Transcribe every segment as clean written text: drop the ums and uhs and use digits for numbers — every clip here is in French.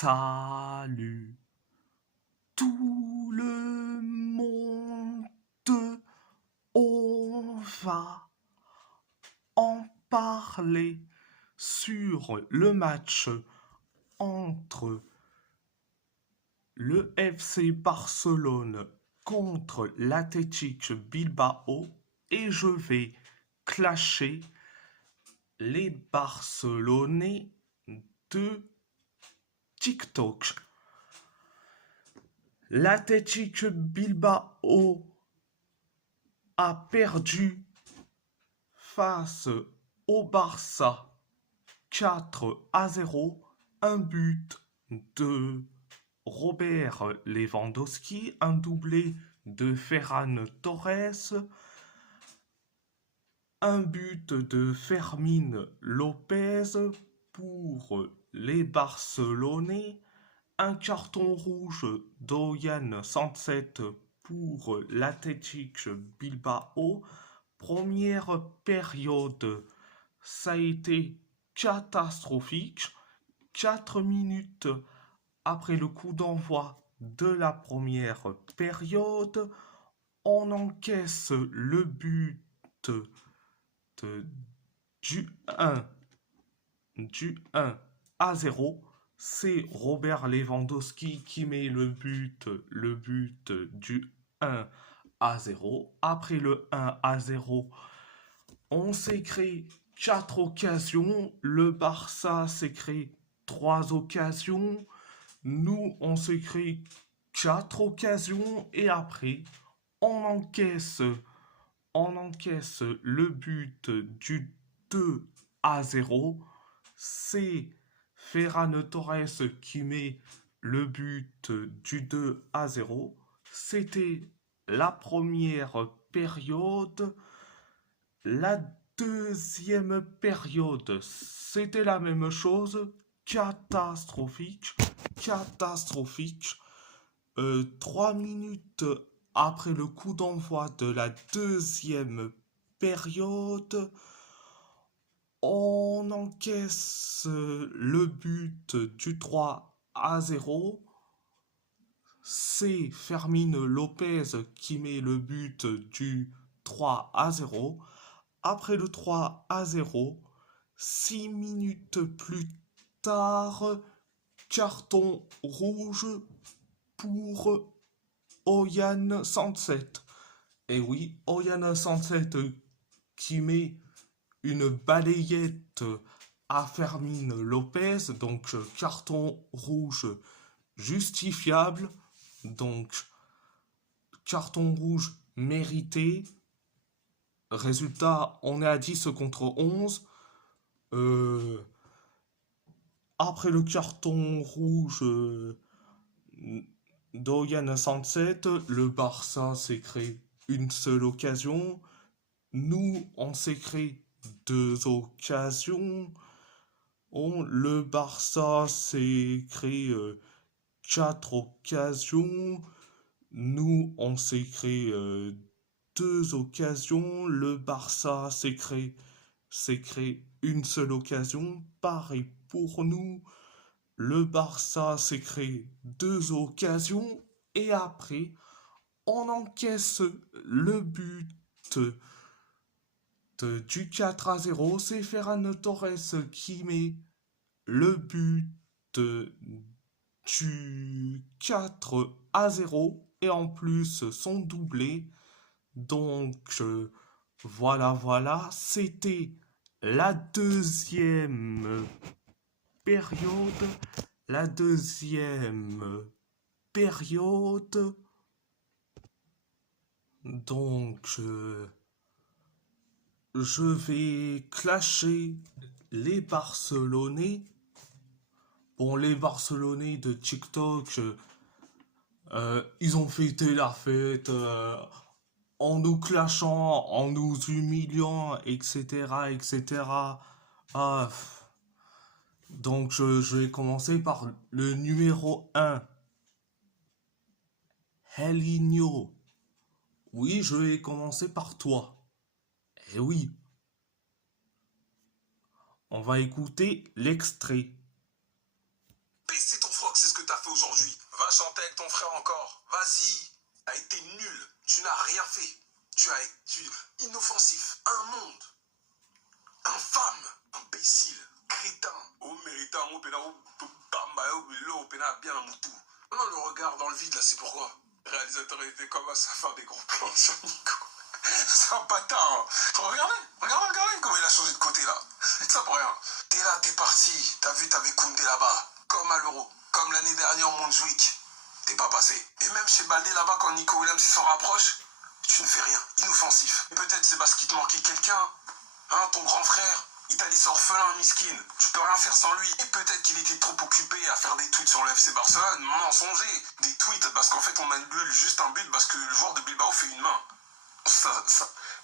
Salut tout le monde, on va en parler sur le match entre le FC Barcelone contre l'Athletic Bilbao et je vais clasher les Barcelonais de TikTok. L'Athletic Bilbao a perdu face au Barça 4-0, un but de Robert Lewandowski, un doublé de Ferran Torres, un but de Fermín López pour les Barcelonais, un carton rouge d'Oyan Sanset pour l'Athletic Bilbao. Première période, ça a été catastrophique. 4 minutes après le coup d'envoi de la première période, on encaisse le but du 1-0. C'est Robert Lewandowski qui met le but du 1-0. Après le 1-0, on s'est créé 4 occasions. Le Barça s'est créé 3 occasions. Nous, on s'est créé 4 occasions. Et après, on encaisse le but du 2-0. C'est Ferran Torres qui met le but du 2-0. C'était la première période. La deuxième période, c'était la même chose. Catastrophique. 3 minutes après le coup d'envoi de la deuxième période, on encaisse le but du 3-0. C'est Fermín López qui met le but du 3-0. Après le 3-0, 6 minutes plus tard, carton rouge pour Oyan Sanset. Et oui, Oyan Sanset qui met une balayette à Fermín López, donc carton rouge justifiable, donc carton rouge mérité. Résultat, on est à 10 contre 11. Après le carton rouge d'Oyan Sanset, le Barça s'est créé une seule occasion. Nous, on s'est créé 2 occasions. Le Barça s'est créé 4 occasions. Nous, on s'est créé 2 occasions. Le Barça s'est créé une seule occasion. Pareil pour nous. Le Barça s'est créé 2 occasions. Et après, on encaisse le but du 4-0. C'est Ferran Torres qui met le but du 4-0 et en plus son doublé. Donc voilà, c'était la deuxième période. La deuxième période. Donc je vais clasher les Barcelonais. Bon, les Barcelonais de TikTok, ils ont fêté la fête en nous clashant, en nous humiliant, etc., etc. Ah, donc je vais commencer par le numéro 1. Helinho. Oui, je vais commencer par toi. Eh oui. On va écouter l'extrait. C'est ton froc, t'as fait aujourd'hui. Va chanter avec ton frère encore. Vas-y. T'as été nul. Tu n'as rien fait. Tu as été inoffensif. Un monde. Infâme. Imbécile. Crétin. Oh, méritant. Oh, pena. Oh, bamba. Oh, lo. Pena. Bien un moutou. Non, le regard dans le vide, là, c'est pourquoi. Le réalisateur était commencé à faire des gros plans sur Nico. C'est un bâtard. Hein. Regardez comment il a changé de côté, là. C'est ça pour rien. T'es là, t'es parti. T'as vu, t'avais Koundé là-bas. Comme à l'Euro. Comme l'année dernière au Montjuic. T'es pas passé. Et même chez Baldé là-bas, quand Nico Williams s'en rapproche, tu ne fais rien. Inoffensif. Peut-être c'est parce qu'il te manquait quelqu'un. Hein, ton grand frère. Il t'a laissé orphelin, miskin. Tu peux rien faire sans lui. Et peut-être qu'il était trop occupé à faire des tweets sur le FC Barcelone. Mensonger. Des tweets parce qu'en fait on annule juste un but parce que le joueur de Bilbao fait une main.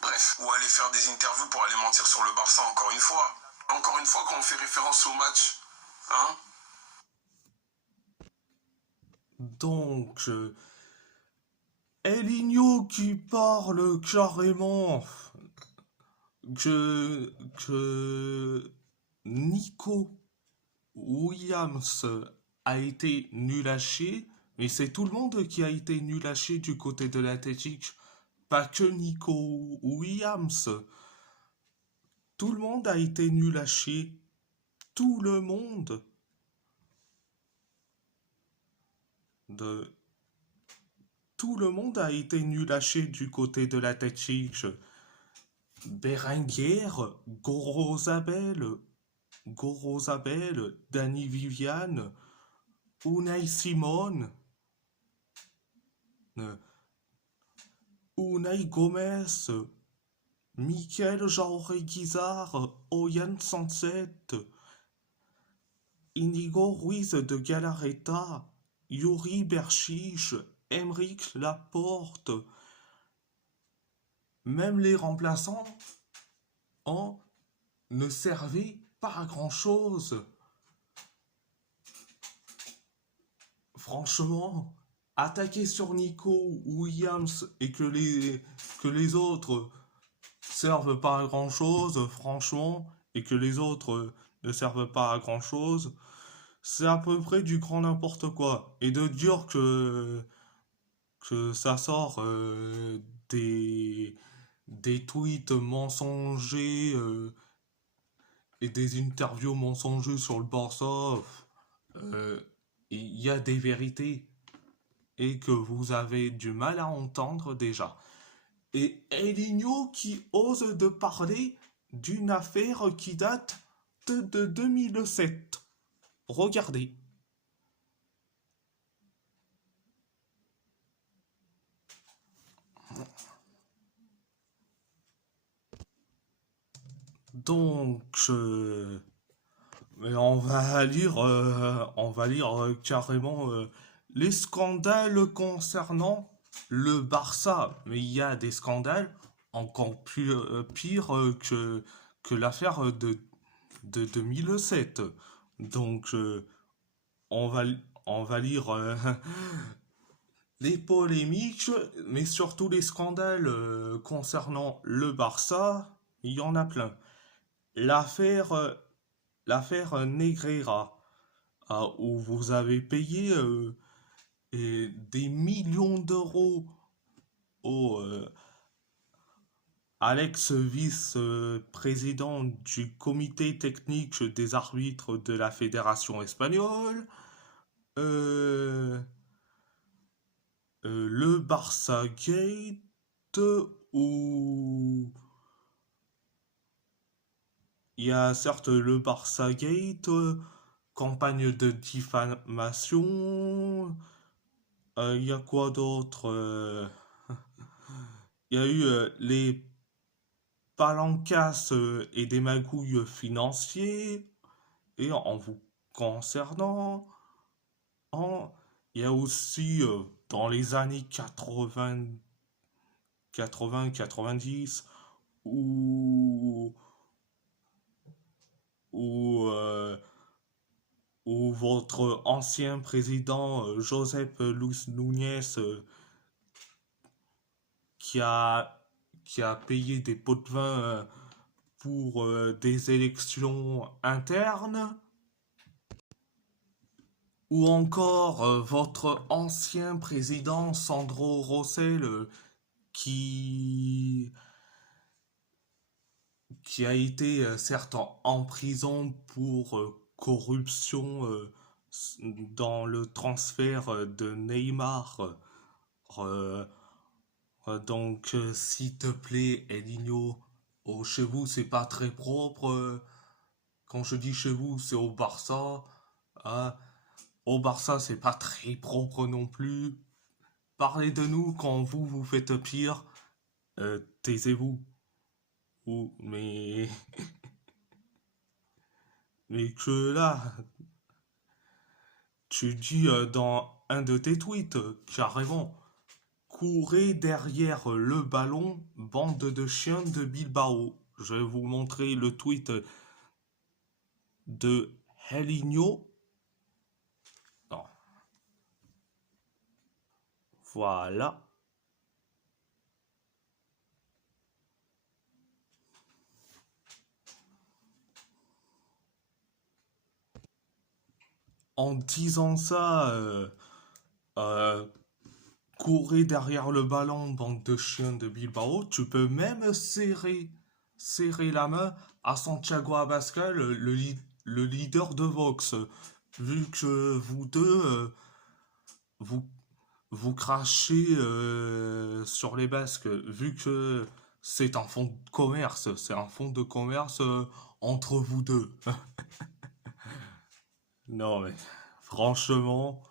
Bref. Ou aller faire des interviews pour aller mentir sur le Barça encore une fois. Encore une fois quand on fait référence au match. Hein? Donc, Eligno qui parle carrément que Nico Williams a été nul à chier, mais c'est tout le monde qui a été nul à chier du côté de l'Athletic, pas que Nico Williams. Tout le monde a été nul à chier. Tout le monde. Tout le monde a été nul à chier du côté de l'Athletic. Berenguer, Gorosabel, Dani Viviane, Unai Simon, Unai Gomez, Michael Jauregui-Guizard, Oyan Sanset, Inigo Ruiz de Galarreta, Yuri Berchiche, Emeric Laporte, même les remplaçants ne servaient pas à grand chose. Franchement, attaquer sur Nico Williams et que les autres servent pas à grand chose, franchement, et que les autres ne servent pas à grand chose, c'est à peu près du grand n'importe quoi. Et de dire que ça sort des tweets mensongers et des interviews mensongers sur le Barça, il y a des vérités et que vous avez du mal à entendre déjà. Et Eligno qui ose de parler d'une affaire qui date de 2007. Regardez. Donc, mais on va lire carrément les scandales concernant le Barça. Mais il y a des scandales encore plus pires que l'affaire de 2007. Donc, on va, on va lire les polémiques, mais surtout les scandales concernant le Barça. Il y en a plein. L'affaire Negreira, où vous avez payé des millions d'euros au Alex, vice-président du comité technique des arbitres de la Fédération espagnole, euh, le Barça Gate, où il y a certes le Barça Gate, campagne de diffamation. Il y a quoi d'autre Il y a eu les palancas et des magouilles financiers. Et en vous concernant, il y a aussi dans les années 80-90 où, où, euh, où votre ancien président Josep Luis Núñez qui a, qui a payé des pots de vin pour des élections internes. Ou encore votre ancien président Sandro Rossell qui, qui a été certes en prison pour corruption dans le transfert de Neymar. Euh, s'il te plaît, Elinho, oh, chez vous, c'est pas très propre. Quand je dis chez vous, c'est au Barça. Hein. Au Barça, c'est pas très propre non plus. Parlez de nous quand vous vous faites pire. Taisez-vous. Mais mais que là, tu dis dans un de tes tweets, carrément, courez derrière le ballon, bande de chiens de Bilbao. Je vais vous montrer le tweet de Helinho. Non, voilà. En disant ça, euh, courez derrière le ballon, bande de chiens de Bilbao, tu peux même serrer la main à Santiago Abascal, le leader de Vox. Vu que vous deux, vous, vous crachez sur les Basques, vu que c'est un fonds de commerce, c'est un fonds de commerce entre vous deux. Non mais, franchement,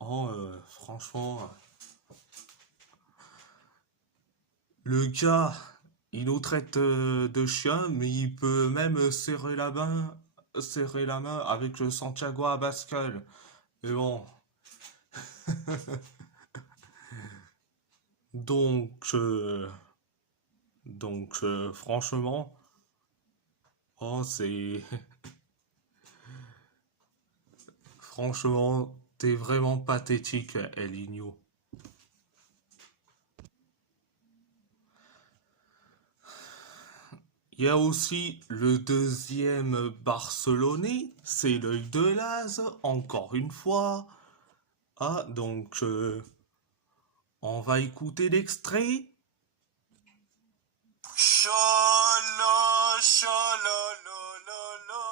oh, franchement, le gars, il nous traite de chiens, mais il peut même serrer la main avec le Santiago Abascal. Mais bon, donc, euh, franchement, oh, c'est, franchement, t'es vraiment pathétique, Elinho. Il y a aussi le deuxième Barcelonais, c'est l'œil de Laz, encore une fois. Ah, on va écouter l'extrait. Cholo, cholo, lo, lo, lo.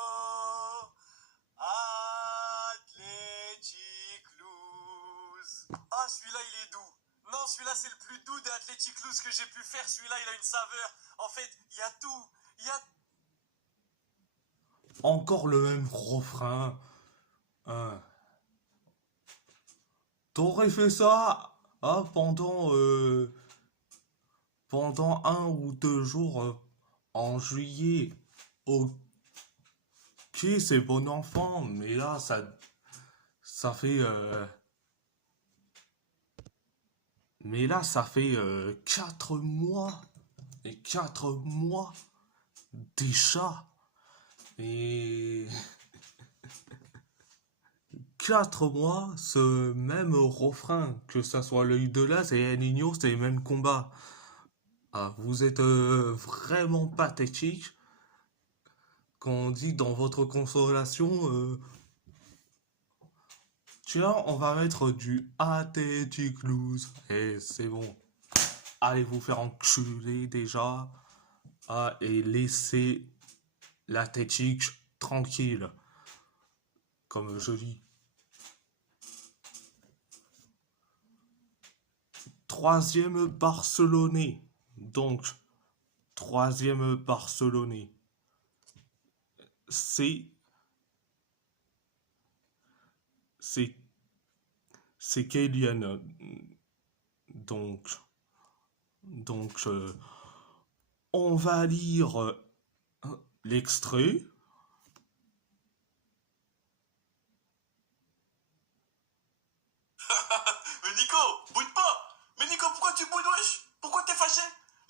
Athletic Clues. Ah, celui-là, il est doux. Non, celui-là, c'est le plus doux de Athletic Clues que j'ai pu faire. Celui-là, il a une saveur. En fait, il y a tout. Il y a... Encore le même refrain. Hein. T'aurais fait ça hein, pendant un ou deux jours en juillet. Ok, c'est bon enfant, mais là, ça fait... mais là, ça fait 4 mois. Et 4 mois déjà. Et 4 mois, ce même refrain, que ça soit l'œil de l'as et El Niño, c'est les mêmes combats. Ah, vous êtes vraiment pathétique quand on dit dans votre consolation, tiens, on va mettre du Athletic Loose. Et c'est bon. Allez vous faire enculer déjà. Ah, et laissez l'Athletic tranquille. Comme je dis. Troisième Barcelonais. Donc, troisième Barcelonais. C'est c'est c'est Kylian. Donc donc on va lire l'extrait. Mais Nico, boude pas. Mais Nico, pourquoi tu boudes, wesh? Pourquoi t'es fâché?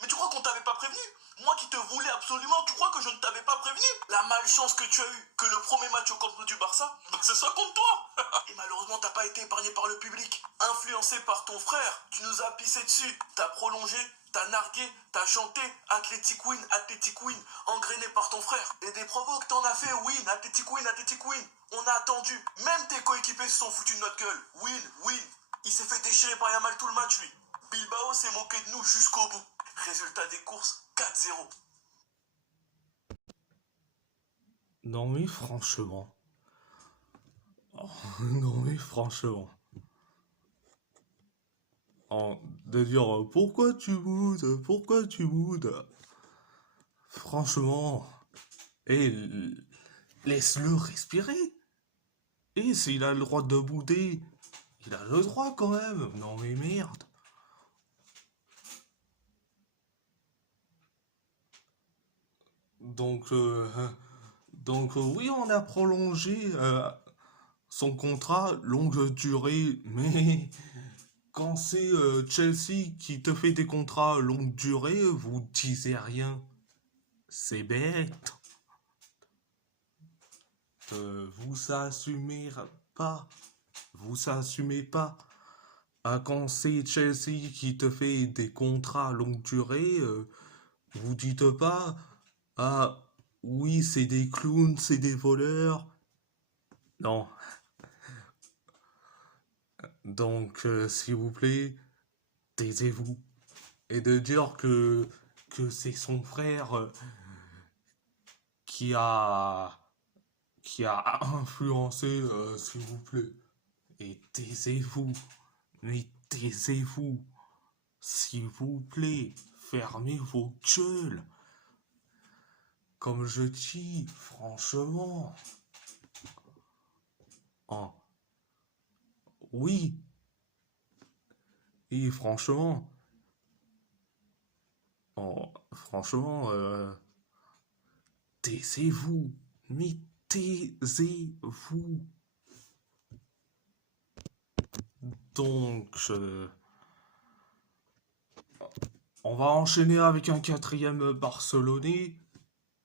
Mais tu crois qu'on t'avait pas prévenu? Moi qui te voulais absolument, tu crois que je ne t'avais pas prévenu? La malchance que tu as eu que le premier match au Camp Nou du Barça, ce soit contre toi. Et malheureusement, t'as pas été épargné par le public. Influencé par ton frère, tu nous as pissé dessus. T'as prolongé, t'as nargué, t'as chanté Athletic Win, engrainé par ton frère. Et des provos que t'en as fait, win, Athletic Win. On a attendu. Même tes coéquipiers se sont foutus de notre gueule. Win. Il s'est fait déchirer par Yamal tout le match, lui. Bilbao s'est moqué de nous jusqu'au bout. Résultat des courses, 4-0. Non mais franchement. Oh, non mais franchement. Oh, de dire pourquoi tu boudes. Franchement. Et laisse-le respirer. Et s'il a le droit de bouder, il a le droit quand même. Non mais merde. Donc, oui, on a prolongé son contrat longue durée, mais quand c'est Chelsea qui te fait des contrats longue durée, vous disiez rien. C'est bête. Vous assumez pas. Vous assumez pas. Ah, quand c'est Chelsea qui te fait des contrats longue durée, vous dites pas, ah oui, c'est des clowns, c'est des voleurs. Non. Donc, s'il vous plaît, taisez-vous. Et de dire que c'est son frère qui a, qui a influencé, s'il vous plaît. Et taisez-vous. Mais taisez-vous. S'il vous plaît, fermez vos gueules. Comme je dis, franchement. Oh, oui. Et franchement. Oh, franchement, taisez-vous. Mais taisez-vous. Donc, on va enchaîner avec un quatrième Barcelonais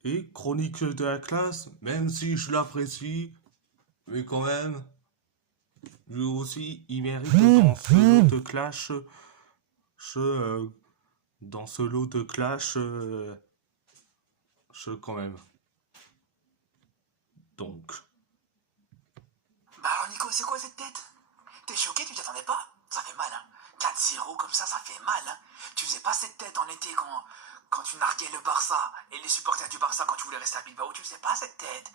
et chronique de la classe, même si je l'apprécie, mais quand même, lui aussi, il mérite dans ce lot de clash, je, dans ce lot de clash, quand même. Donc, Bah alors Nico, c'est quoi cette tête? T'es choqué, tu t'y attendais pas? Ça fait mal, hein. 4-0 comme ça fait mal, hein. Tu faisais pas cette tête en été quand tu narguais le Barça et les supporters du Barça quand tu voulais rester à Bilbao. Tu faisais pas cette tête.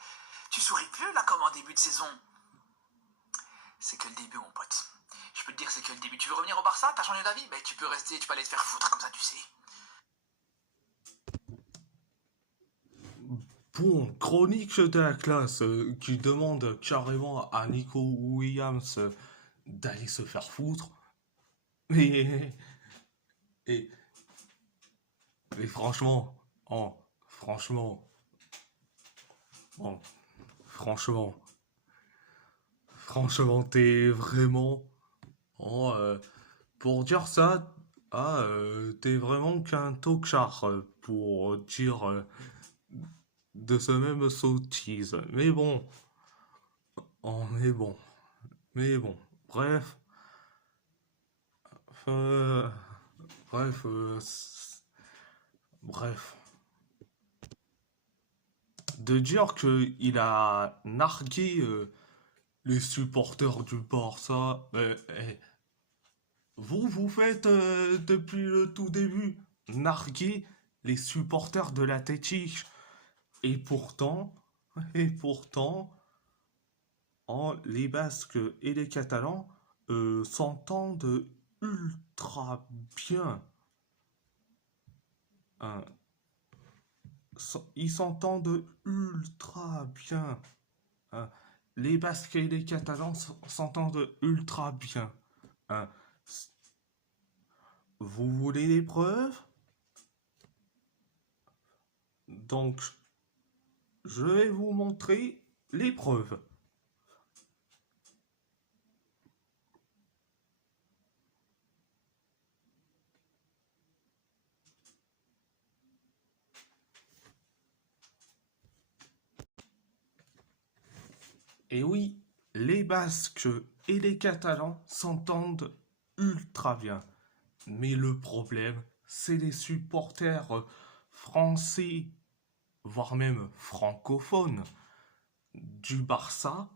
Tu souris plus là comme en début de saison. C'est que le début, mon pote. Je peux te dire que c'est que le début. Tu veux revenir au Barça? T'as changé d'avis? Ben tu peux rester, tu peux aller te faire foutre comme ça, tu sais. bon, chronique de la classe qui demande carrément à Nico Williams d'aller se faire foutre. Mais, et, mais franchement, oh, franchement, oh, franchement, franchement, t'es vraiment, oh, pour dire ça, ah, t'es vraiment qu'un tocard pour dire de ce même sottise. Mais bon, oh, mais bon, bref, euh, bref, bref. De dire qu'il a nargué les supporters du Barça, vous faites depuis le tout début narguer les supporters de l'Athletic. Et pourtant, et pourtant, les Basques et les Catalans s'entendent ultra bien. Hein. Ils s'entendent ultra bien. Hein. Les Basques et les Catalans s'entendent ultra bien. Hein. Vous voulez des preuves? Donc, je vais vous montrer les preuves. Et oui, les Basques et les Catalans s'entendent ultra bien. Mais le problème, c'est les supporters français, voire même francophones, du Barça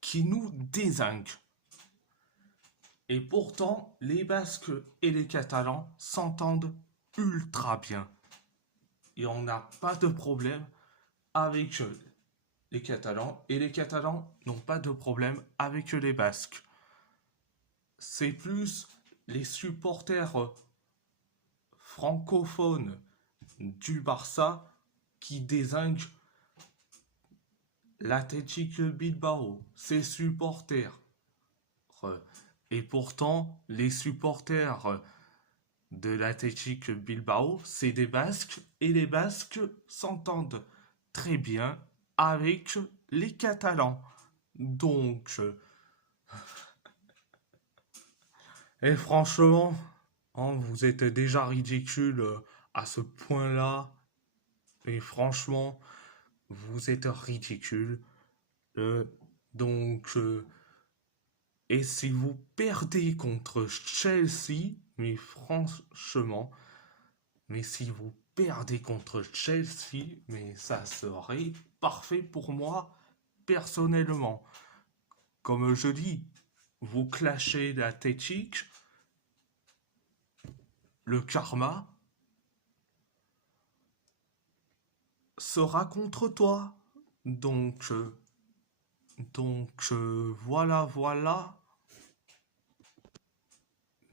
qui nous dézinguent. Et pourtant, les Basques et les Catalans s'entendent ultra bien. Et on n'a pas de problème avec les Catalans. Et les Catalans n'ont pas de problème avec les Basques. C'est plus les supporters francophones du Barça qui dézinguent l'Athletic Bilbao, ses supporters. Et pourtant, les supporters de l'Athletic Bilbao, c'est des Basques, et les Basques s'entendent très bien avec les Catalans. Donc, et franchement, hein, vous êtes déjà ridicule à ce point-là. Et franchement, vous êtes ridicule. Euh, donc, et si vous perdez contre Chelsea, mais franchement, mais si vous perdez contre Chelsea, mais ça serait parfait pour moi personnellement. Comme je dis, vous clashez la Tétique, le karma sera contre toi. Donc, voilà, voilà.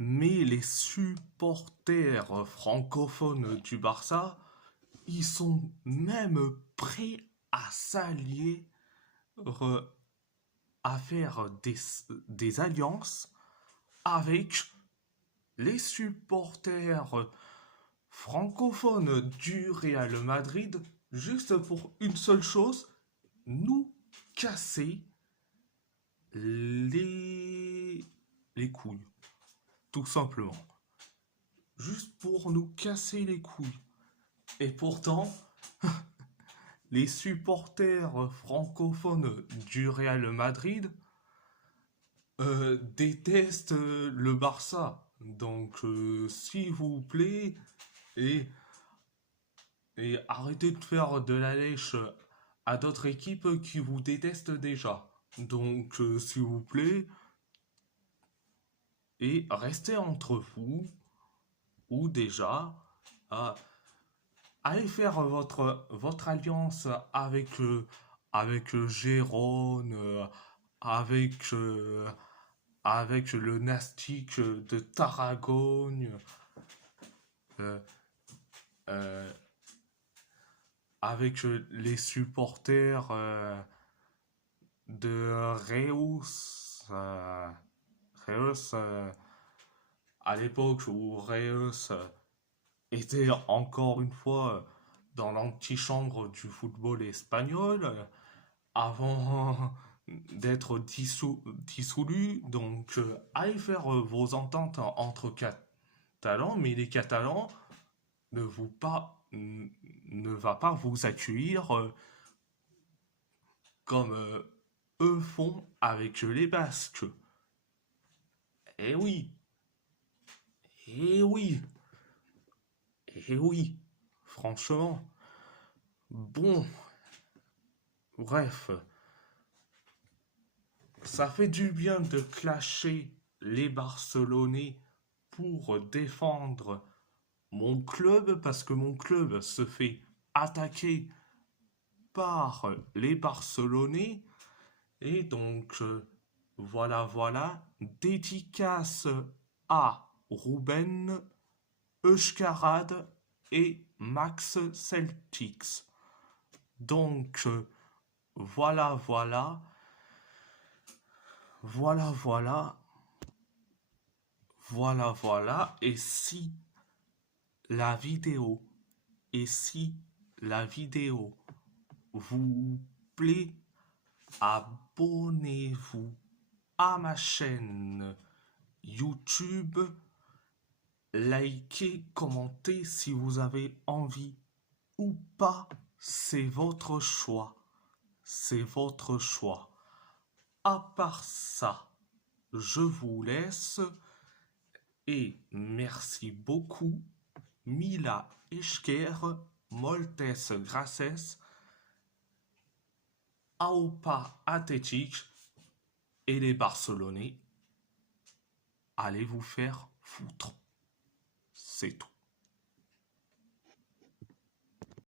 Mais les supporters francophones du Barça, ils sont même prêts à s'allier, à faire des alliances avec les supporters francophones du Real Madrid, juste pour une seule chose, nous casser les couilles, tout simplement. Juste pour nous casser les couilles. Et pourtant, les supporters francophones du Real Madrid détestent le Barça. Donc, s'il vous plaît, et, et arrêtez de faire de la lèche à d'autres équipes qui vous détestent déjà. Donc, s'il vous plaît, et restez entre vous, ou déjà, euh, allez faire votre alliance avec Gérone, avec, avec le Nastic de Tarragone, euh, euh, avec les supporters de Reus, Reus à l'époque où Reus était encore une fois dans l'antichambre du football espagnol avant d'être dissolu. Donc, allez faire vos ententes entre Catalans, mais les Catalans ne va pas vous accueillir comme eux font avec les Basques. Eh oui, eh oui, eh oui, franchement. Bon, bref, ça fait du bien de clasher les Barcelonais pour défendre mon club parce que mon club se fait attaquer par les Barcelonais. Et donc, voilà, voilà, dédicace à Ruben, Euskharad et Max Celtics. Donc, voilà, voilà, voilà, voilà, voilà, voilà. La vidéo, et si la vidéo vous plaît, abonnez-vous à ma chaîne YouTube, likez, commentez si vous avez envie ou pas, c'est votre choix. c'est votre choix. À part ça, je vous laisse et merci beaucoup. Mila esker, moltes gracias, aupa atetic et les Barcelonais, allez vous faire foutre. C'est tout.